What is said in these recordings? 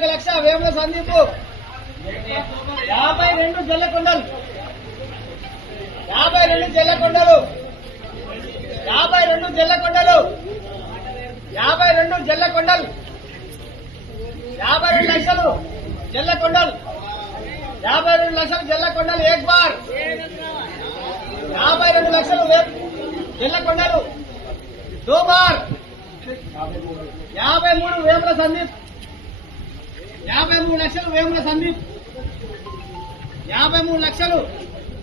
ఒక లక్ష వేముల సందీపు. యాభై రెండు జల్లకొండలు యాభై రెండు జల్లకొండలు యాభై రెండు జల్లకొండలు యాభై రెండు జల్లకొండలు యాభై రెండు లక్షలు జల్లకొండలు యాభై రెండు లక్షలు జల్లకొండలు ఏక్ బార్. యాభై రెండు లక్షలు వే- జల్లకొండలు దో బార్. యాభై మూడు వేముల సందీప్. యాభై మూడు లక్షలు వేముల సందీప్. యాభై మూడు లక్షలు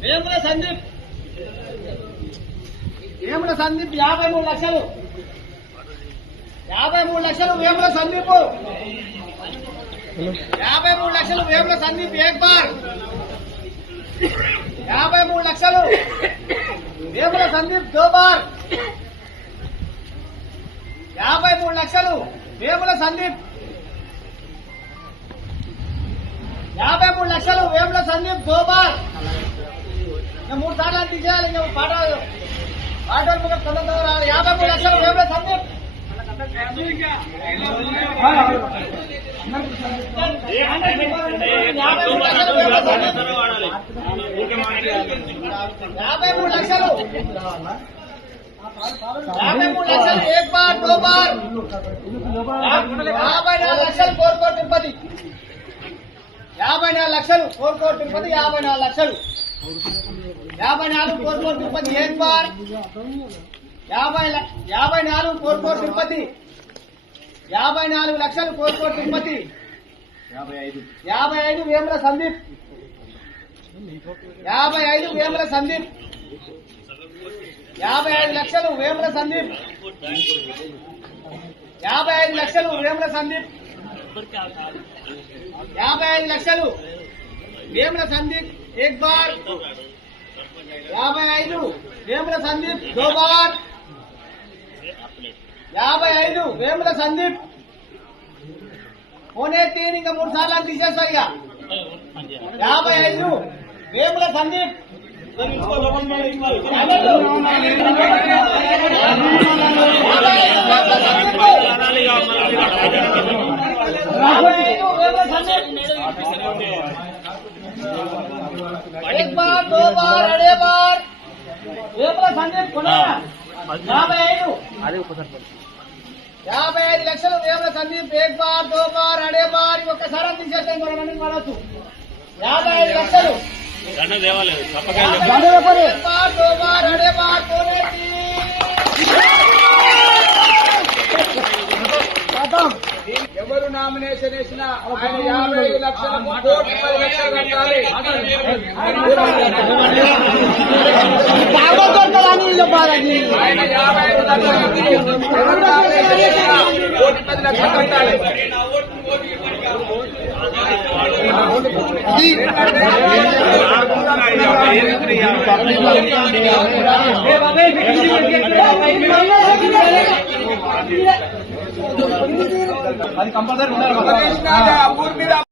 వేముల సందీప్. వేముల సందీప్ యాభై మూడు లక్షలు. యాభై మూడు లక్షలు వేముల సందీప్. యాభై మూడు లక్షలు వేముల సందీప్ ఏక్బార్. యాభై మూడు లక్షలు వేముల సందీప్ దోబార్. యాభై మూడు లక్షలు వేముల సందీప్ యాభై మూడు లక్షలు వేముల సందీప్ దోబార్ మూడు సార్లు అంత చేయాలి ఇంకా పాట పాట తొందర తొందర రావాలి. యాభై మూడు లక్షలు వేముల సందీప్. యాభై మూడు లక్షలు. యాభై మూడు లక్షలు యాభై ఏక్ బార్ దో బార్. యాభై నాలుగు లక్షలు కోరుకో తిరుపతి. యాభై నాలుగు లక్షలు. కోరుకో తిరుపతి యాభై నాలుగు లక్షలు. యాభై నాలుగు కోరుకో తిరుపతి. ఏక్ బార్ యాభై యాభై నాలుగు కోరుకో తిరుపతి. యాభై నాలుగు లక్షలు కోరుకో తిరుపతి. యాభై ఐదు వేముల సందీప్. యాభై ఐదు వేముల సందీప్. యాభై ఐదు లక్షలు వేముల సందీప్. యాభై ఐదు లక్షలు వేముల సందీప్. యాభై ఐదు లక్షలు. వేముల సందీప్ ఎక్ బార్ యాభై ఐదు. వేముల సందీప్ దో బార్ యాభై ఐదు. వేముల సందీప్. పోనే తీన్ ఇంకా మూడు సార్లు అని తీసేస్తాయి ఇక. యాభై ఐదు. వేముల సందీప్. एक అదే ఉపసర్పంచ్ యాభై ఐదు. లక్షలు దేవుల తల్లి పేక్ బార్ దో బార్ అడే బార్ ఒక్కసారి అందించేస్తే మనం అన్ని యాభై ఐదు లక్షలు. బార్ ఎవరు నామినేషన్ వేసినా ఆయన యాభై ఐదు లక్షలకు కోటి పది లక్షలు కట్టాలి. ఆయన యాభై ఐదు లక్షలకి ఎవరు నామినేషన్ వేసినా కోటి పది లక్షలు కట్టాలి. అది కంపల్సరీ ఉండాలి.